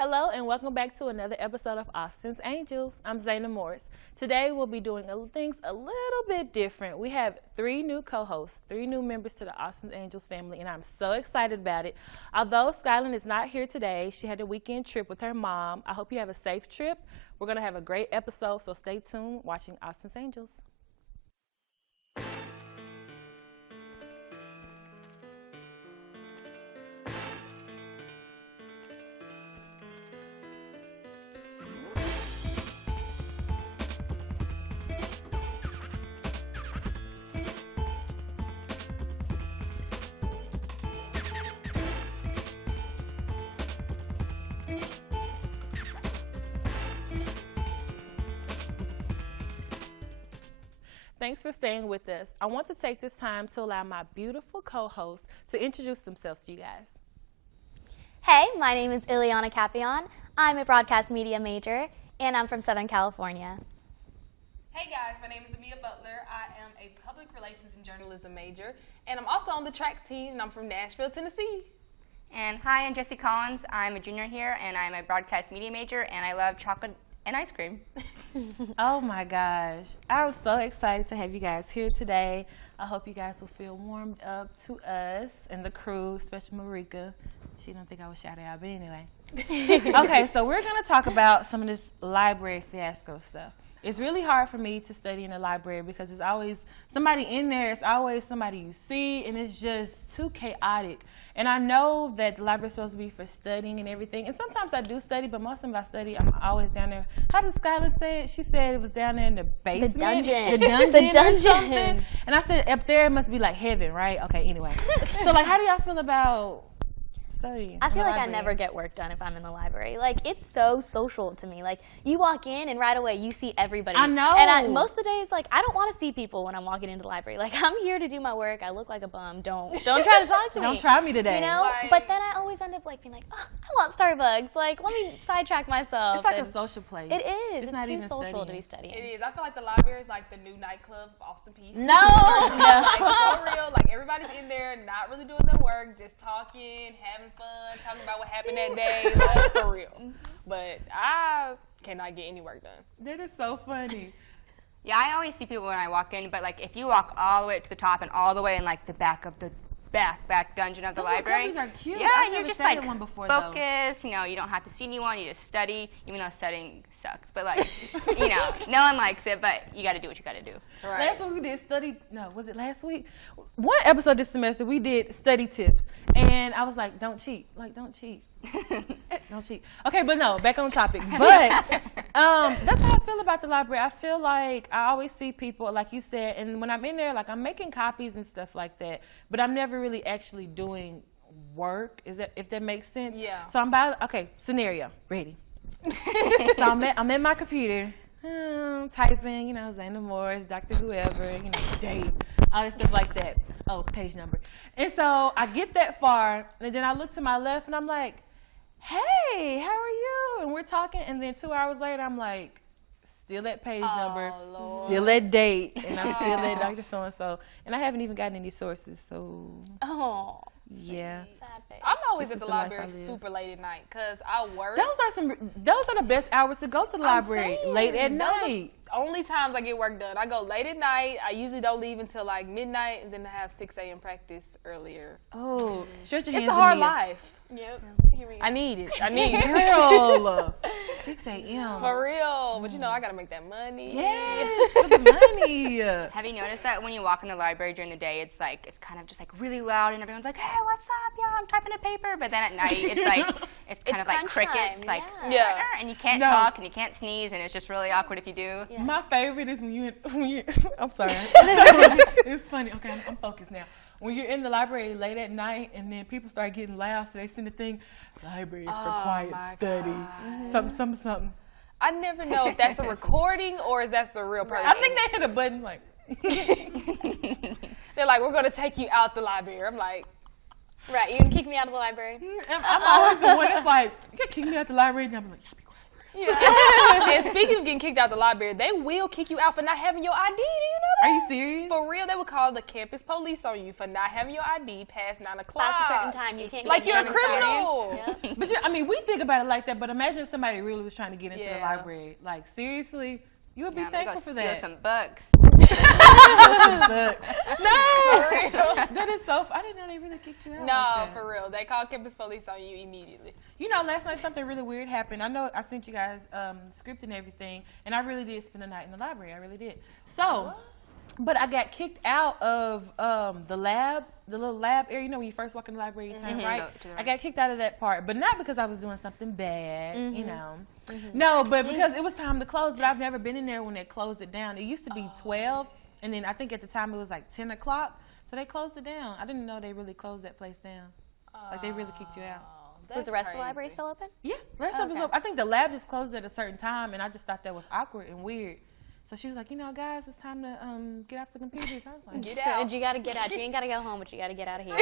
Hello and welcome back to another episode of Austin's Angels. I'm Zayna Morris. Today we'll be doing things a little bit different. We have 3 new co-hosts, 3 new members to the Austin's Angels family, and I'm so excited about it. Although Skyland is not here today, she had a weekend trip with her mom. I hope you have a safe trip. We're going to have a great episode, so stay tuned watching Austin's Angels. Thanks for staying with us. I want to take this time to allow my beautiful co-hosts to introduce themselves to you guys. Hey, my name is Ileana Capion. I'm a broadcast media major, and I'm from Southern California. Hey guys, my name is Amia Butler. I am a public relations and journalism major, and I'm also on the track team, and I'm from Nashville, Tennessee. And hi, I'm Jessie Collins. I'm a junior here, and I'm a broadcast media major, and I love chocolate and ice cream. Oh my gosh, I'm so excited to have you guys here today. I hope you guys will feel warmed up to us and the crew, especially Marika. She don't think I was shouting out, but anyway. Okay, so we're going to talk about some of this library fiasco stuff. It's really hard for me to study in the library because there's always somebody in there. It's always somebody you see, and it's just too chaotic. And I know that the library is supposed to be for studying and everything. And sometimes I do study, but most of the time I study, I'm always down there. How did Skylar say it? She said it was down there in the basement. The dungeon. The dungeon. The dungeon. Or something. And I said, up there it must be like heaven, right? Okay, anyway. So, like, how do y'all feel about studying? I feel like I never get work done if I'm in the library. Like, it's so social to me. Like, you walk in and right away you see everybody. I know. And most of the days, like, I don't want to see people when I'm walking into the library. Like, I'm here to do my work. I look like a bum. Don't try to talk to me. Don't try me today. You know? Like, but then I always end up like being like, oh, I want Starbucks. Like, let me sidetrack myself. It's like a social place. It is. It's not too even social studying. to be studying. It is. I feel like the library is like the new nightclub of Austin Peay State No. University. Like, for real. Like, everybody's in there, not really doing their work, just talking, having fun, talking about what happened that day, like, for real. But I cannot get any work done. That is so funny. Yeah, I always see people when I walk in, but like if you walk all the way up to the top and all the way in like the back of the back dungeon of the Those library. covers are cute. Yeah, I've and you're never just studied like one before, focused. You know, you don't have to see anyone. You just study, even though studying sucks. But like, you know, no one likes it, but you got to do what you got to do. Right. Last week we did study. No, was it last week? One episode this semester we did study tips, and I was like, "Don't cheat! Like, don't cheat! Don't cheat!" Okay, but no, back on topic. But that's how I feel about the library. I feel like I always see people, like you said, and when I'm in there, like I'm making copies and stuff like that, but I'm never really actually doing work. Is that, if that makes sense? Yeah. So I'm about, okay, scenario, ready. So I'm at my computer, typing, you know, Zayna Morris, Dr. Whoever, you know, date, all this stuff like that. Oh, page number. And so I get that far, and then I look to my left, and I'm like, hey, how are you? And we're talking, and then 2 hours later, I'm like, still at page number, Lord. still at date, and I'm still at Dr. So-and-so, and I haven't even gotten any sources, so Oh. yeah. I'm always This at is the the life library I live. super late at night because I work. Those are the best hours to go to the library, saying, late at those are night. only times I get work done. I go late at night. I usually don't leave until like midnight, and then I have 6 a.m. practice earlier. Oh, stretch your hands. It's a hard Mia. life. Yep. Here we go. I need it. I need it. Girl, 6 a.m. For real. But you know, I got to make that money. Yes, for the money. Have you noticed that when you walk in the library during the day, it's like it's kind of just like really loud, and everyone's like, "Hey, what's up? Yeah, I'm typing a paper." But then at night, it's like it's kind of like crunch crickets, time, like yeah. and you can't No. talk and you can't sneeze, and it's just really awkward if you do. Yeah. My favorite is when you I'm sorry. It's funny. Okay, I'm focused now. When you're in the library late at night and then people start getting loud, so they send a thing, library is for quiet my study. Something. I never know if that's a recording or if that's a real person. I think they hit a button like. They're like, we're going to take you out the library. I'm like, Right, you can kick me out of the library. And I'm always the one that's like, you can kick me out the library, and I'm like, yeah, be quiet. yeah. And speaking of getting kicked out the library, they will kick you out for not having your ID. Do you know Are you serious? For real, they would call the campus police on you for not having your ID past 9 o'clock. Past a certain time, you can't Like get you're a in criminal. Yeah. But I mean, we think about it like that, but imagine if somebody really was trying to get into the Yeah. library. Like, seriously, you would be Yeah, we thankful go for steal that. some books. No! For real. That is so I didn't know they really kicked you out. No, like that. for real. They called campus police on you immediately. You know, last night something really weird happened. I know I sent you guys the script and everything, and I really did spend the night in the library. I really did. So, but I got kicked out of the lab, the little lab area. You know, when you first walk in the library, you turn right. Go to the I right. got kicked out of that part, but not because I was doing something bad, you know. No, but because it was time to close, but I've never been in there when they closed it down. It used to be 12, and then I think at the time it was like 10 o'clock, so they closed it down. I didn't know they really closed that place down. Like, they really kicked you out. Was the rest of the library still open? Yeah, the rest of it was open. I think the lab just closed at a certain time, and I just thought that was awkward and weird. So she was like, you know, guys, it's time to get off the computers. I was like, Get So out. you got to get out. You ain't got to go home, but you got to get out of here.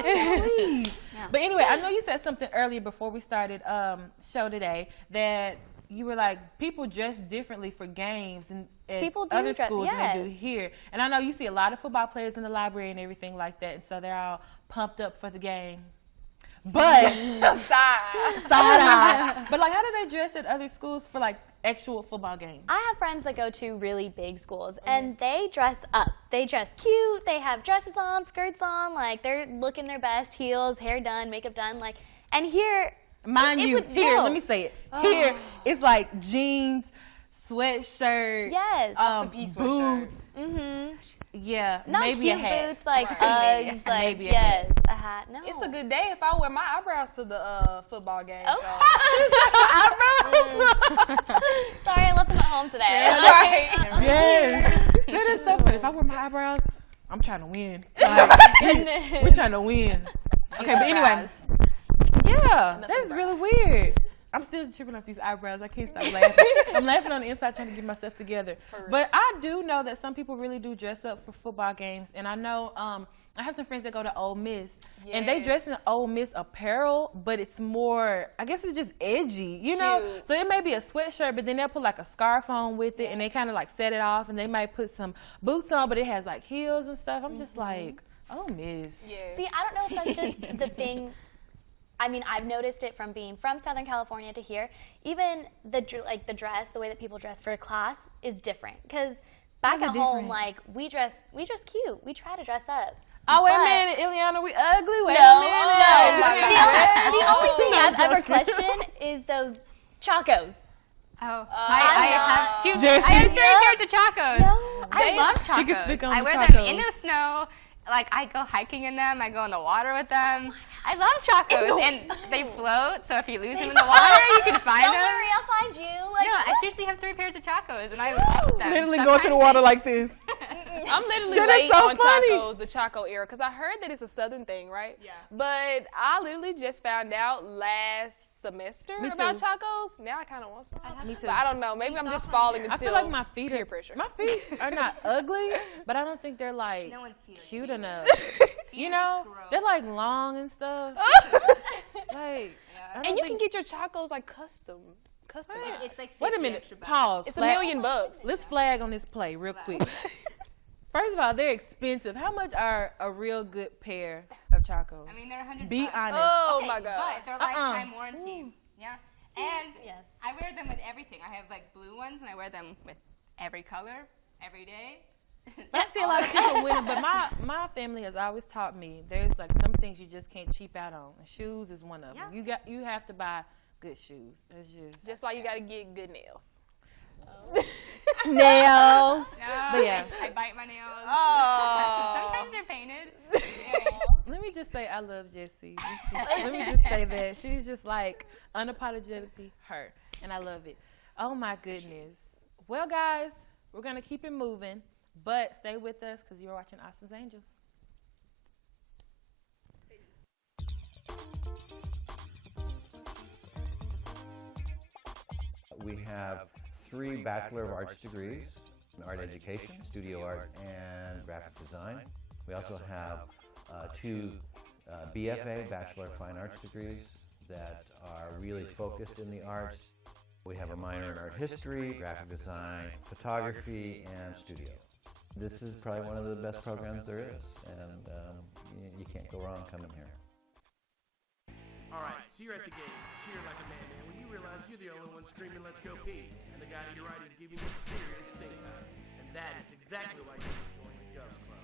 please. But anyway, I know you said something earlier before we started show today that you were like, people dress differently for games and at People do other dress- schools than they do yes. here. And I know you see a lot of football players in the library and everything like that, and so they're all pumped up for the game. But Side. side-eye. But like, how do they dress at other schools for like actual football games? I have friends that go to really big schools, and they dress up. They dress cute. They have dresses on, skirts on. Like, they're looking their best, heels, hair done, makeup done. Like, and here, Mind it you, would- here, no. let me say it. Here, it's like jeans, sweatshirt, yes. Austin Peay boots. Mm-hmm. Yeah, Not maybe cute a hat. boots, like Right. Uggs, like, Maybe a yes, a hat. No. It's a good day if I wear my eyebrows to the football game. Oh. So. Sorry, I left them at home today. Right. Yes. That is so funny. If I wear my eyebrows, I'm trying to win. Like, we're trying to win. Okay, but anyway. Yeah, that's really weird. I'm still tripping off these eyebrows. I can't stop laughing. I'm laughing on the inside trying to get myself together. But I do know that some people really do dress up for football games. And I know I have some friends that go to Ole Miss. And they dress in Ole Miss apparel, but it's more, I guess it's just edgy, you know? Cute. So it may be a sweatshirt, but then they'll put like a scarf on with it. And they kind of like set it off. And they might put some boots on, but it has like heels and stuff. I'm just like, Ole Miss. Yes. See, I don't know if that's just the thing. I mean, I've noticed it from being from Southern California to here. Even the dress, the way that people dress for a class is different. Because back How's at it home, different? like we dress cute. We try to dress up. Oh, wait a But- minute, Ileana, we ugly? Wait No, a minute. Oh, my the, God. the only thing No, I've ever joking. questioned is those chacos. Oh, I I have two. Jessie. I have 3 pairs of chacos. No, I love chacos. She can speak on I the wear chacos. them in the snow. Like, I go hiking in them. I go in the water with them. I love chacos, and they float. So if you lose them in the water, you can find Don't them. worry, I'll find you. Like, No, I seriously have 3 pairs of chacos, and I love them. Literally going to the water like this. I'm literally That is late so on funny. Chacos, the Chaco era, because I heard that it's a Southern thing, right? Yeah. But I literally just found out last semester Me about too. Chacos. Now I kind of want some. Me too. But I don't know. Maybe I'm just falling into I feel like my feet peer are pressure. My feet are not ugly, but I don't think they're like No one's feeling cute enough. You know, they're like long and stuff. Like, I don't And you think- can get your Chacos like custom. It's like Wait a minute. Pause. It's Flag- $1,000,000. Let's flag on this play real quick. First of all, they're expensive. How much are a real good pair of Chacos? I mean, they're $100. Be honest. Oh Okay, my God. But they're lifetime warranty. Yeah. And yes. I wear them with everything. I have like blue ones, and I wear them with every color, every day. But I see a lot of people with them, but my family has always taught me there's like some things you just can't cheap out on. And shoes is one of them. You have to buy good shoes. It's just Just like you got to get good nails. nails. No, But yeah. I bite my nails. Oh. Sometimes they're painted. Let me just say I love Jessie. Let me just say that. She's just like unapologetically her. And I love it. Oh my goodness. Well, guys, we're going to keep it moving. But stay with us because you're watching Austin's Angels. We have 3 Bachelor of Arts degrees in art education, studio art, and graphic design. We also have 2 BFA, Bachelor of Fine Arts degrees that are really focused in the arts. We have a minor in art history, graphic design, photography, and studio. this is probably one of the best programs there is, and you can't go wrong coming here. All right, so you're at the game, cheering like a madman when you realize you're the only one screaming, "Let's go P," and the guy to your right is giving you serious stink eye. And that is exactly why you should join the Govs Club.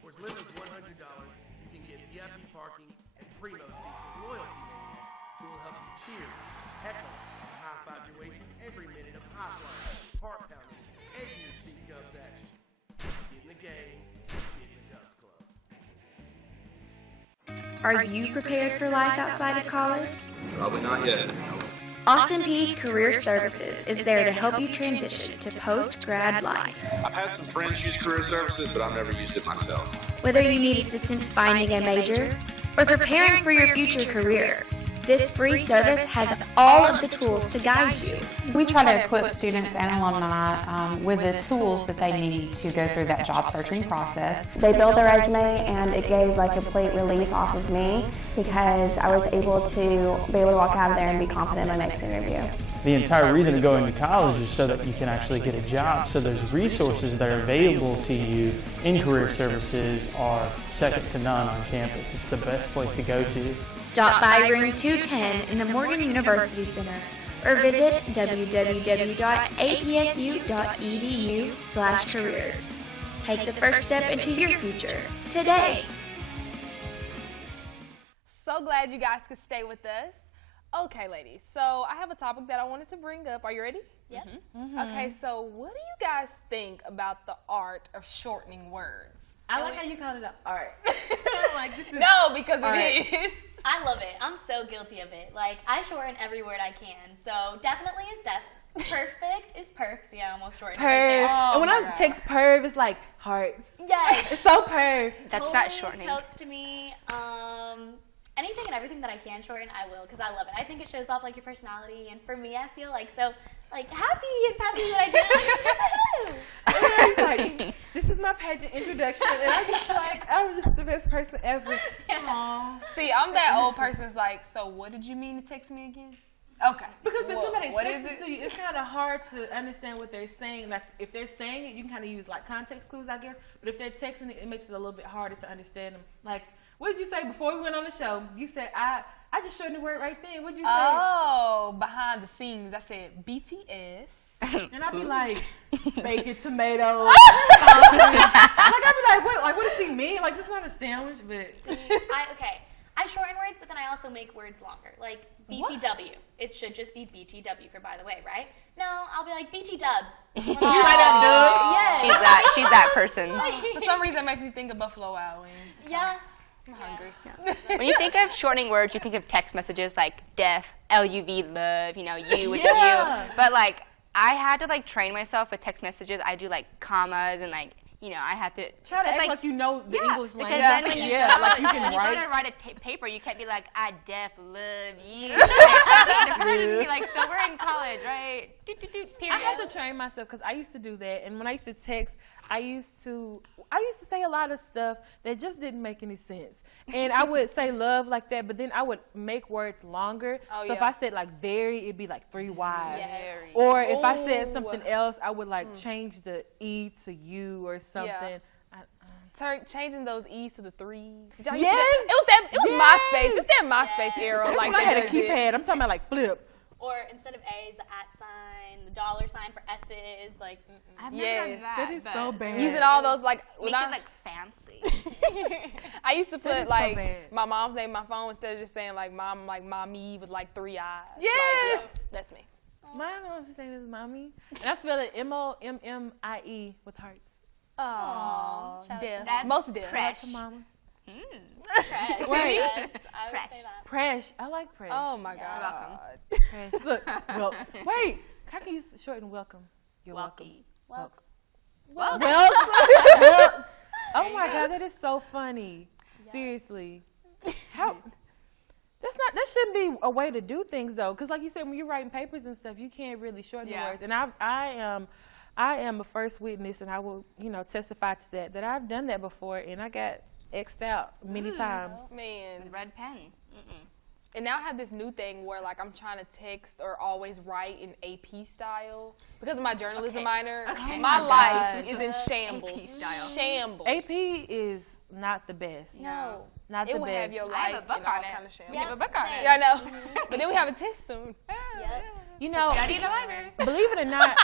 For as little as $100, you can get VIP parking and primo seats with loyalty maniacs who will help you cheer, heckle, and high-five your way through every minute of high-flying, heart-pounding, edge-of-your-seat Govs action. Get in the game, get in the Govs Club. Are you prepared for life outside of college? Probably not yet. Austin Peay's Career Services is there to help you transition to post-grad life. I've had some friends use career services, but I've never used it myself. Whether you need assistance finding a major or preparing for your future career, this free service has all of the tools to guide you. We try to equip students and alumni with the tools that they need to go through that job searching process. They built their resume, and it gave like a complete relief off of me because I was able to walk out of there and be confident in my next interview. The entire reason of going to college is so that you can actually get a job. So those resources that are available to you in career services are second to none on campus. It's the best place to go to. Stop by room 210 in the Morgan University Center or visit www.apsu.edu/careers. Take the first step into your future today. So glad you guys could stay with us. Okay, ladies, so I have a topic that I wanted to bring up. Are you ready? Yep. Okay, so what do you guys think about the art of shortening words? I like how you call it an art. Like, this is No, because art. it is. I love it. I'm so guilty of it. Like, I shorten every word I can. So definitely is def. Perfect is perf. See, I almost shortened it right perv. there. Oh And when my I God. text perv, it's like hearts. Yes. It's so perv. That's totally not is shortening. totes to me. Anything and everything that I can shorten, I will, because I love it. I think it shows off like your personality, and for me, I feel like so like happy and happy when I do it. It's like, this is my pageant introduction, and I'm just like, I'm just the best person ever. Aww. See, I'm that old person that's like, so what did you mean to text me again? Okay. Because if somebody what texts is it to you, it's kind of hard to understand what they're saying. Like, if they're saying it, you can kind of use like context clues, I guess. But if they're texting it, it makes it a little bit harder to understand them. Like, what did you say before we went on the show? You said, I just showed the word right then. What did you say? Oh, behind the scenes, I said BTS. And I'd be like, bacon, tomatoes. Like, I'd be like, what does she mean? Like, this is not a sandwich, but. I shorten words, but then I also make words longer. Like BTW. It should just be BTW for by the way, right? No, I'll be like BT dubs. You write out dubs? Yes. She's that person. For some reason, it makes me think of Buffalo Wild Wings. So Yeah. I'm hungry. When you think of shortening words, you think of text messages like def, LUV, love, you with Yeah. you. But like, I had to like train myself with text messages. I do like commas and like, I had to Try to act like you know the English because language. then when you Yeah, go, like you can when you go write. to write a paper, you can't be like, I def love you. Like, so we're in college, right? Period. I had to train myself because I used to do that, and when I used to text, I used to say a lot of stuff that just didn't make any sense. And I would say love like that, but then I would make words longer. Oh, so if yeah. I said like very, it'd be like 3 Y's. Very. Or if I said Ooh. something else, I would like change the E to U or something. Changing those E's to the 3s. Yes. It was Yes. MySpace. It's that MySpace era. That's Like when I had a that did. keypad. I'm talking about like flip. Or instead of A's, the @ sign, the $ for S's, like. I've never Yes. done that. That is but so bad. Using all those like. when Makes I- it like fancy. I used to That is put so like bad. my mom's name in my phone instead of just saying like mom, like mommy with like 3 I's. Yes. Like, yeah, that's me. My mom's name is Mommy. And I spell it MOMMIE with hearts. Oh, shout out deaf. to That's Most deaf. fresh. To Mama. Fresh. Right. Yes, I would Okay. say that. Presh. I like Presh. Oh my Yeah. God. Presh. Look. Well, wait. How can you shorten welcome? You're welcome. Welks. Welcome. Welcome. Oh my God, that is so funny. Seriously. How? That shouldn't be a way to do things though, because like you said, when you're writing papers and stuff, you can't really shorten the words. And I am a first witness, and I will, testify to that I've done that before, and I got X'd out many times. Man, With red pen. And now I have this new thing where, like, I'm trying to text or always write in AP style. Because of my journalism minor, my life is in shambles. AP style. Shambles. AP is not the best. No. Not It the will best. have your I life have a book in all on it. kind of shambles. We have a book on it. Yeah, I know. But then we have a test soon. Yep. You know, Study in the library. believe it or not,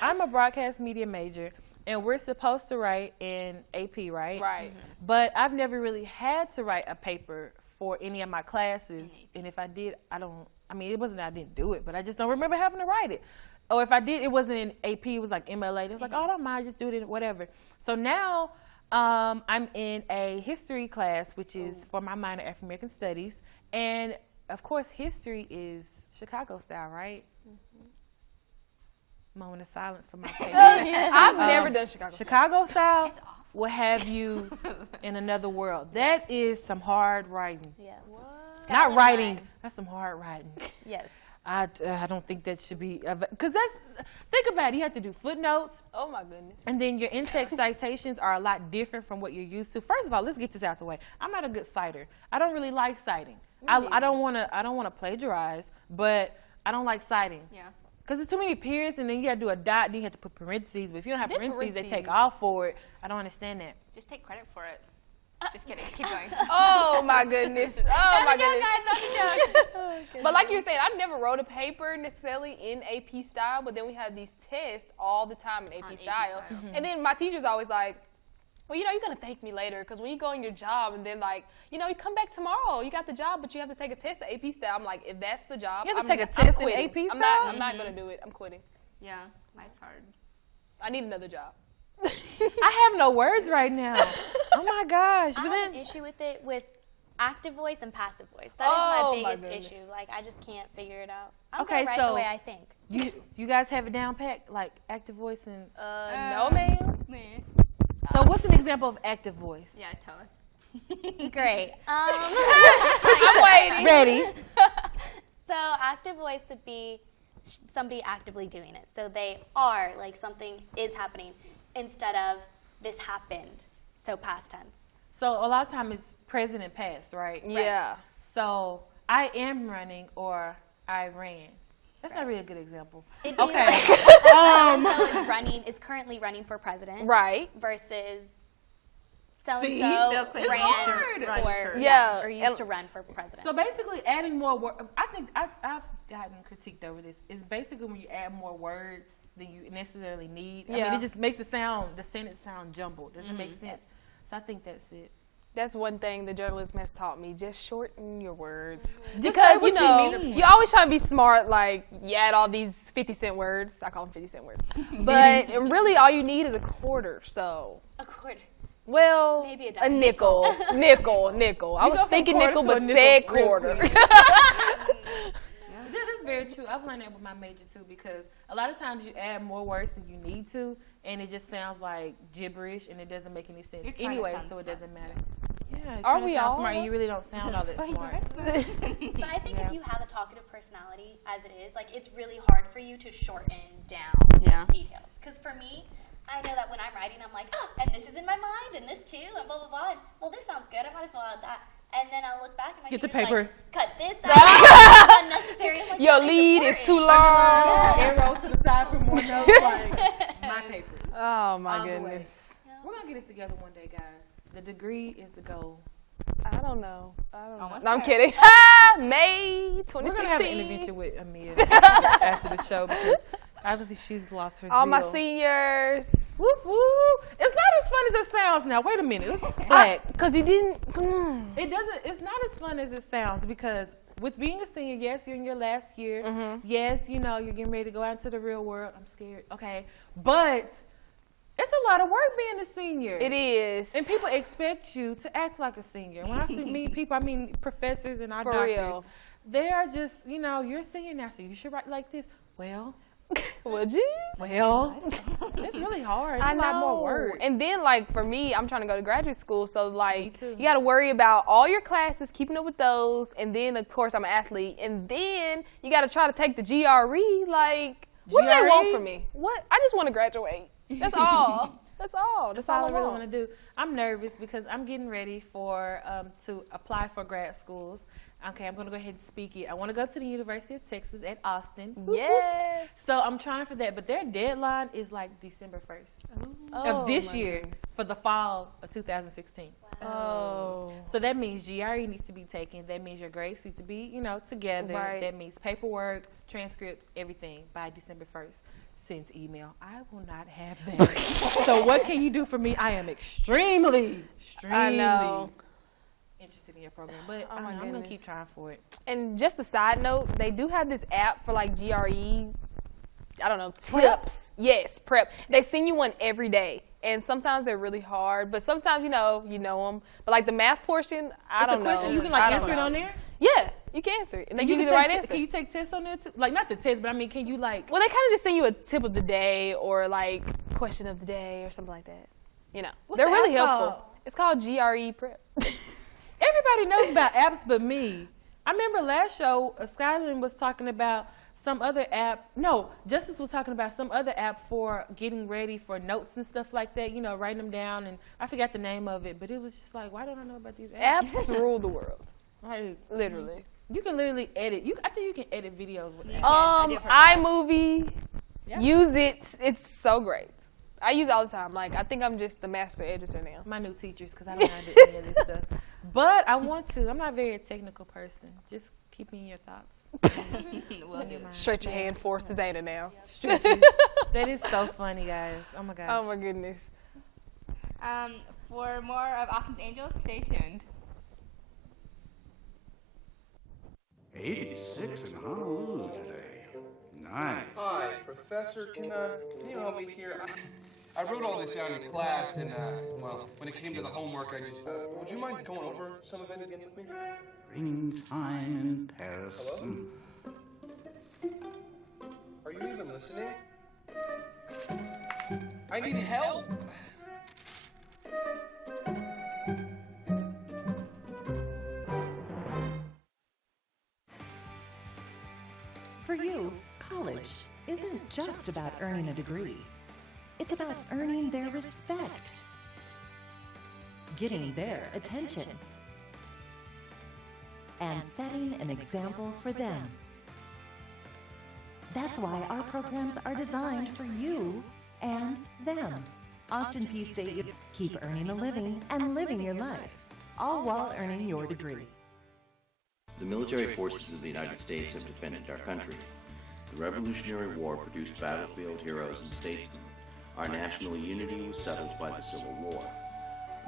I'm a broadcast media major, and we're supposed to write in AP, right? Right. But I've never really had to write a paper for any of my classes, and if I did, it wasn't that I didn't do it, but I just don't remember having to write it. Or if I did, it wasn't in AP, it was like MLA. It was like, oh, I don't mind, just do it in whatever. So now I'm in a history class, which is for my minor, African American Studies, and of course, history is Chicago style, right? Moment of silence for my paper. I've never done Chicago. Chicago style will have you in another world. That is some hard writing. Yeah. Not writing. That's some hard writing. Yes. I don't think that should be, because think about it. You have to do footnotes. Oh my goodness. And then your in-text citations are a lot different from what you're used to. First of all, let's get this out the way. I'm not a good citer. I don't really like citing. I don't want to plagiarize, but I don't like citing. Yeah. Because there's too many periods, and then you got to do a dot, then you have to put parentheses. But if you don't have parentheses, they take off for it. I don't understand that. Just take credit for it. Just kidding. Keep going. Oh my goodness. Oh my goodness. But like you said, I never wrote a paper necessarily in AP style, but then we have these tests all the time in AP style. And then my teacher's always like, well, you know, you're going to thank me later, because when you go on your job and then, like, you know, you come back tomorrow, you got the job, but you have to take a test at AP style. I'm like, if that's the job, You have to I'm take a I'm test in quitting. AP I'm style? not going to do it. I'm quitting. Yeah, life's hard. I need another job. I have no words right now. Oh my gosh. I But have then, an issue with it with active voice and passive voice. That is my biggest goodness. issue. Like, I just can't figure it out. I'm Okay, gonna write so- the way I think. you guys have it down packed, like active voice and. No, ma'am. So what's an example of active voice? Yeah, tell us. Great. I'm waiting. Ready. So active voice would be somebody actively doing it. So they are, like, something is happening instead of this happened. So past tense. So a lot of times it's present and past, right? Yeah. So I am running or I ran. That's not really a good example. It'd Okay. Be so is currently running for president. Right. Versus See? so-and-so Bill Clinton ran used to for, Yeah. or used to run for president. So basically adding more words, I think I've gotten critiqued over this. It's basically when you add more words than you necessarily need. I mean, Yeah. it just makes the sentence sound jumbled. Doesn't make sense. So I think that's it. That's one thing the journalism has taught me. Just shorten your words. Just Because, say you what know, you mean. you're always trying to be smart, like, you add all these 50-cent words. I call them 50-cent words. But really all you need is a quarter, so. A quarter. Well, Maybe a a dime. nickel. Nickel. I was go from thinking quarter nickel, to but a nickel said real quarter. quick. That's very true. I've learned that with my major too, because a lot of times you add more words than you need to, and it just sounds like gibberish, and it doesn't make any sense You're trying to anyway, sound so it smart. doesn't matter. Yeah, Are you we sound all? smart? And you really don't sound all that smart. But I think Yeah. if you have a talkative personality as it is, like, it's really hard for you to shorten down details. Because for me, I know that when I'm writing, I'm like, oh, and this is in my mind, and this too, and blah, blah, blah. And, well, this sounds good. I might as well add that. And then I'll look back and my Get the teacher's paper. like, cut this out. Unnecessary. I'm like, Your no, it's lead is important. too long. Arrow to the side for more notes, like my papers. Oh, my All the way. goodness. We're going to get it together one day, guys. The degree is the goal. I don't know. Almost No, I'm there. kidding. May 2016. We're going to have an intervention with Amia after the show, because obviously she's lost her All my zeal. seniors. Woo, woo. It's not as fun as it sounds now. Wait a minute. Let's back. Because you didn't. It's not as fun as it sounds, because with being a senior, yes, you're in your last year. Yes, you know, you're getting ready to go out into the real world. I'm scared. Okay. But it's a lot of work being a senior. It is. And people expect you to act like a senior. When I meet people, I mean professors and our For doctors. real. They are just, you know, you're a senior now, so you should write like this. Well, Would you? it's really hard. It's I a lot more know. work. And then, like, for me, I'm trying to go to graduate school, so, like, too. you got to worry about all your classes, keeping up with those, and then, of course, I'm an athlete, and then you got to try to take the GRE. Like, what do they want GRE? from me? What? I just want to graduate. That's all. That's all. That's all I really want to do. I'm nervous because I'm getting ready for to apply for grad schools. Okay, I'm going to go ahead and speak it. I want to go to the University of Texas at Austin. Yes. So I'm trying for that, but their deadline is like December 1st of this year for the fall of 2016. Wow. Oh. So that means GRE needs to be taken. That means your grades need to be, together. Right. That means paperwork, transcripts, everything by December 1st. Sends email. I will not have that. So what can you do for me? I am extremely interested in your program, but I'm going to keep trying for it. And just a side note, they do have this app for like GRE, I don't know, tips. Yes, prep. They send you one every day. And sometimes they're really hard, but sometimes, you know them. But like the math portion, I don't know. You can like answer it on there? Yeah, you can answer it. And they give you the right answer. Can you take tests on there too? Like not the test, but I mean, can you like? Well, they kind of just send you a tip of the day or like question of the day or something like that. They're really helpful. It's called GRE Prep. Everybody knows about apps but me. I remember last show, Skyland was talking about some other app. No, Justice was talking about some other app for getting ready for notes and stuff like that, writing them down. And I forgot the name of it, but it was just like, why don't I know about these apps? Apps rule the world. Right. Literally. You can literally edit. I think you can edit videos with apps. iMovie. Yeah. Use it. It's so great. I use it all the time. Like, I think I'm just the master editor now. My new teachers, because I don't know how to do any of this stuff. But I want to. I'm not a very technical person. Just keep me in your thoughts. Stretch your hand forth to Zayna now. Stretch it. That is so funny, guys. Oh, my gosh. Oh, my goodness. For more of Austin's Angels, stay tuned. 86 in Honolulu today. Nice. Hi, Professor. Can you help me here? I wrote all this down in class, and when it came to the homework, I just would you mind going over some of it again with me? Springtime in Paris. Hello? Are you even listening? I need help. For you, college isn't just about earning a degree. It's about earning their respect, getting their attention, and setting an example for them. That's why our programs are designed for you and them. Austin Peay State, keep earning a living and living your life, all while earning your degree. The military forces of the United States have defended our country. The Revolutionary War produced battlefield heroes and statesmen. Our national unity was settled by the Civil War.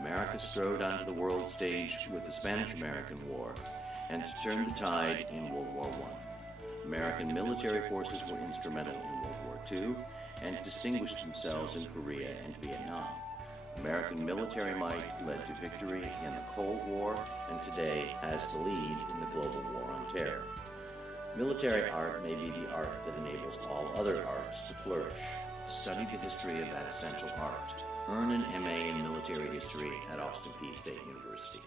America strode onto the world stage with the Spanish-American War and to turn the tide in World War I. American military forces were instrumental in World War II and distinguished themselves in Korea and Vietnam. American military might led to victory in the Cold War and today has the lead in the global war on terror. Military art may be the art that enables all other arts to flourish. Study the history of that essential art. Earn an MA in military history at Austin Peay State University.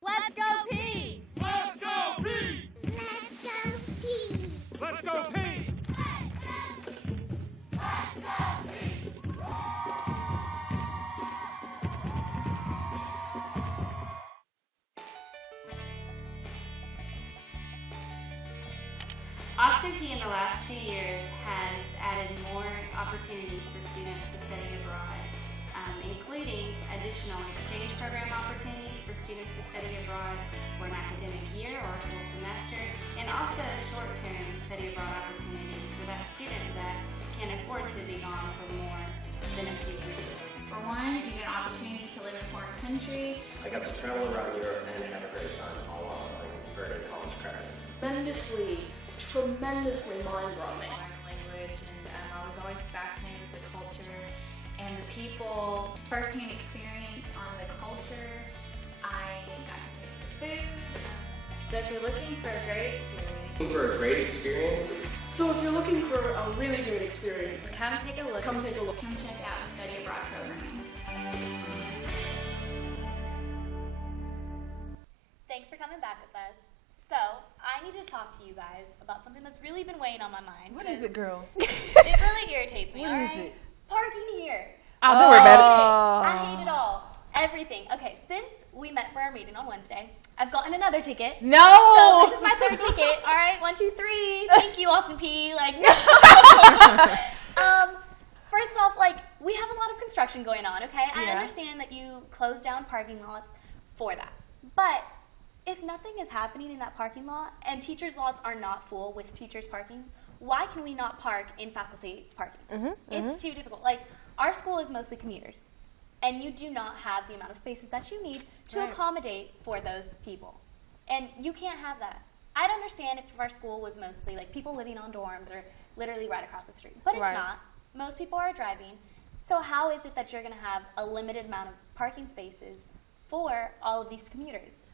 Let's go Peay! Let's go Peay! Let's go Peay! Let's go Peay! Austin Peay in the last 2 years has added more opportunities for students to study abroad, including additional exchange program opportunities for students to study abroad for an academic year or a full semester, and also short-term study abroad opportunities for that student that can afford to be gone for more than a few years. For one, you get an opportunity to live in a foreign country. I got to travel around Europe and have a great time all while earning college credit. Tremendously mind-blowing. Language, and I was always fascinated with the culture and the people. First-hand experience on the culture. I got to taste the food. So if you're looking for a great experience. Looking for a great experience? So if you're looking for a really great experience, come take a look. Come take a look. Come check out the study abroad program. Thanks for coming back with us. So, I need to talk to you guys about something that's really been weighing on my mind. What is it, girl? It really irritates me, What all is right? it? Parking here. Oh, don't worry about it. I hate it all. Everything. Okay, since we met for our meeting on Wednesday, I've gotten another ticket. No! So this is my third ticket. All right, 1, 2, 3. Thank you, Austin Peay. Like, no. First off, like, we have a lot of construction going on, okay? I Yeah. understand that you close down parking lots for that. But if nothing is happening in that parking lot and teachers' lots are not full with teachers parking, why can we not park in faculty parking? It's too difficult. Like, our school is mostly commuters, and you do not have the amount of spaces that you need to accommodate for those people. And you can't have that. I'd understand if our school was mostly like people living on dorms or literally right across the street, but it's not. Most people are driving. So how is it that you're going to have a limited amount of parking spaces for all of these commuters?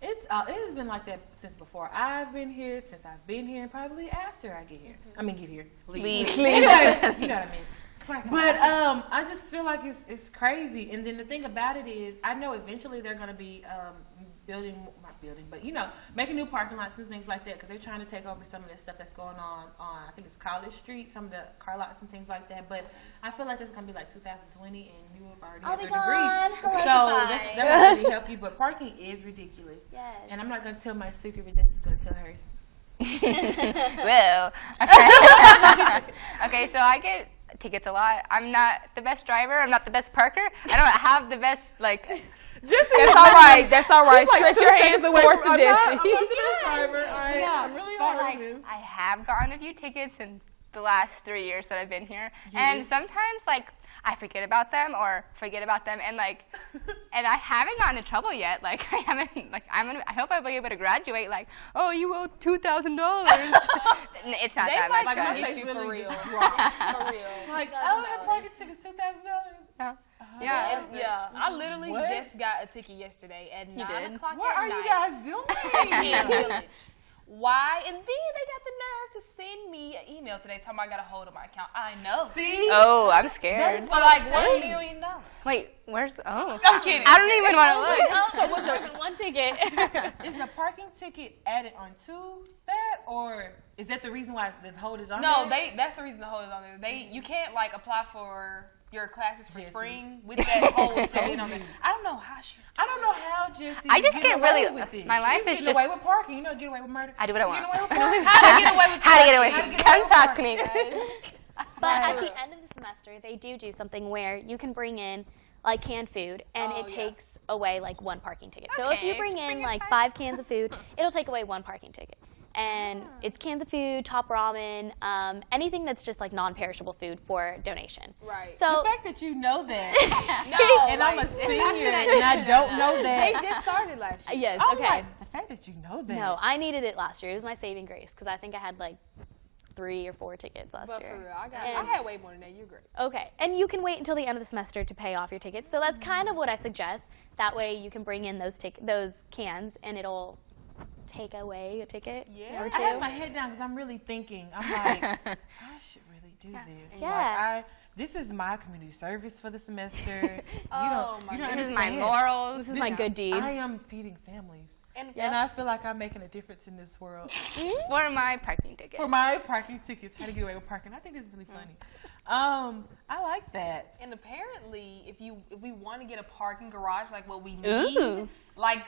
It has been like that since before I've been here, since I've been here, and probably after I get here. I mean, get here. Leave. You know what I mean. But I just feel like it's crazy. And then the thing about it is, I know eventually they're going to be making new parking lots and things like that, because they're trying to take over some of the stuff that's going on I think it's College Street, some of the car lots and things like that. But I feel like it's going to be like 2020, and you have already had your degree. So that will really help you. But parking is ridiculous. Yes. And I'm not going to tell my secret, but Jessica's going to tell hers. Well, okay. Okay, so I get tickets a lot. I'm not the best driver. I'm not the best parker. I don't have the best, like... That's all right. That's all right. Stretch your hands forward to Jessie. I'm not the best driver. I'm really but hard like, on this. I have gotten a few tickets in the last 3 years that I've been here, and sometimes like I forget about them, and like, and I haven't gotten in trouble yet. Like I haven't. Like I hope I'll be able to graduate. Like, oh, you owe $2,000. It's not that much. They might get you for real. For real. Like, I don't have parking tickets, $2,000. No. Yeah. I literally just got a ticket yesterday at 9 o'clock What at are night. you guys doing? Village. Why? And then they got the nerve to send me an email today telling me I got a hold of my account. I know. See? Oh, I'm scared. For like $1 million. Wait, where's the? Oh, I'm kidding. I don't even want to look. So what's the one ticket? Is the parking ticket added onto that, or is that the reason why the hold is on No, there? that's the reason the hold is on there. You can't like apply for your classes for spring with that hold sitting on there. I don't know how Jessie. I just get really. My life is Get just. away with parking. You know, get away with murder. I do what I want. How to get away with How to get away? Come talk to me. But at the end of the semester, they do something where you can bring in like canned food, and it takes away like 1 parking ticket. So if you bring in like 5 cans of food, it'll take away 1 parking ticket. And it's cans of food, top ramen, anything that's just like non-perishable food for donation. Right. So the fact that you know that, No, and I'm a senior and I don't know that. They just started last year. yes, I'm okay. like, the fact that you know that. No, I needed it last year. It was my saving grace because I think I had like 3 or 4 tickets last But year. for real, I had way more than that. You're great. Okay, and you can wait until the end of the semester to pay off your tickets. So that's kind of what I suggest. That way you can bring in those cans, and it'll take away a ticket or 2. I have my head down because I'm really thinking. I'm like, I should really do this. Yeah. Like, this is my community service for the semester. This is my morals. This is my good deed. I am feeding families. And I feel like I'm making a difference in this world. For my parking ticket. For my parking tickets, how to get away with parking. I think this is really funny. I like that. And apparently, if we want to get a parking garage like what we need, like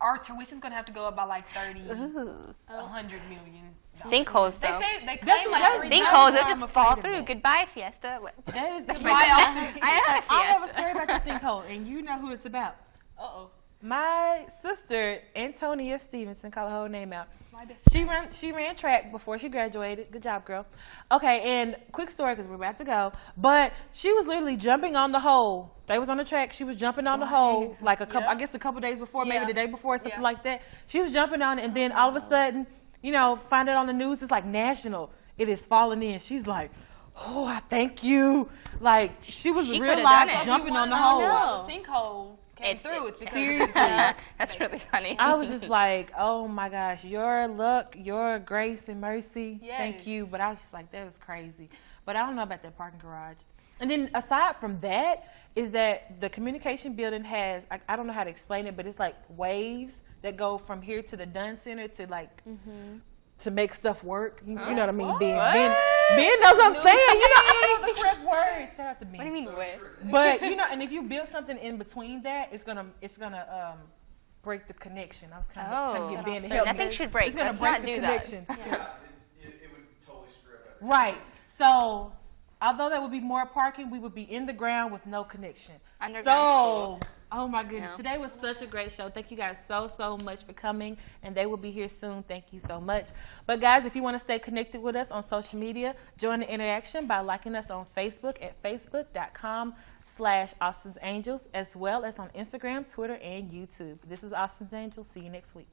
our tuition's gonna have to go up by like 30, 100 million. Sinkholes, though. They claim like sinkholes, they'll just fall through. Goodbye, Fiesta. That is Goodbye, Austin. I have a story about the sinkhole, and you know who it's about. Uh-oh. My sister, Antonia Stevenson, call her whole name out. She ran track before she graduated. Good job, girl. Okay, and quick story because we're about to go. But she was literally jumping on the hole. They was on the track. She was jumping on the hole like a couple days before, maybe the day before, something like that. She was jumping on it, and then all of a sudden, find it on the news. It's like national. It is falling in. She's like, oh, I thank you. Like she was real life jumping on the hole. The sinkhole came through. It's because seriously. That's really funny. I was just like, oh my gosh, your luck, your grace and mercy, thank you. But I was just like, that was crazy. But I don't know about that parking garage. And then aside from that, is that the communication building has, I don't know how to explain it, but it's like waves that go from here to the Dunn Center to like to make stuff work. You know what I mean? Ben knows what I'm saying. You know, I know the correct word. Shout out to Ben. What do you mean with? But you know, and if you build something in between that, it's gonna break the connection. I was kind of trying to get Ben to help me. Nothing should break. It's gonna Let's break not the do connection. that. It would totally screw up everything. Right. So, although there would be more parking, we would be in the ground with no connection. Underground. So, oh my goodness, today was such a great show. Thank you guys so much for coming, and they will be here soon. Thank you so much. But guys, if you want to stay connected with us on social media, join the interaction by liking us on Facebook at facebook.com/Austin's Angels, as well as on Instagram, Twitter, and YouTube. This is Austin's Angels. See you next week.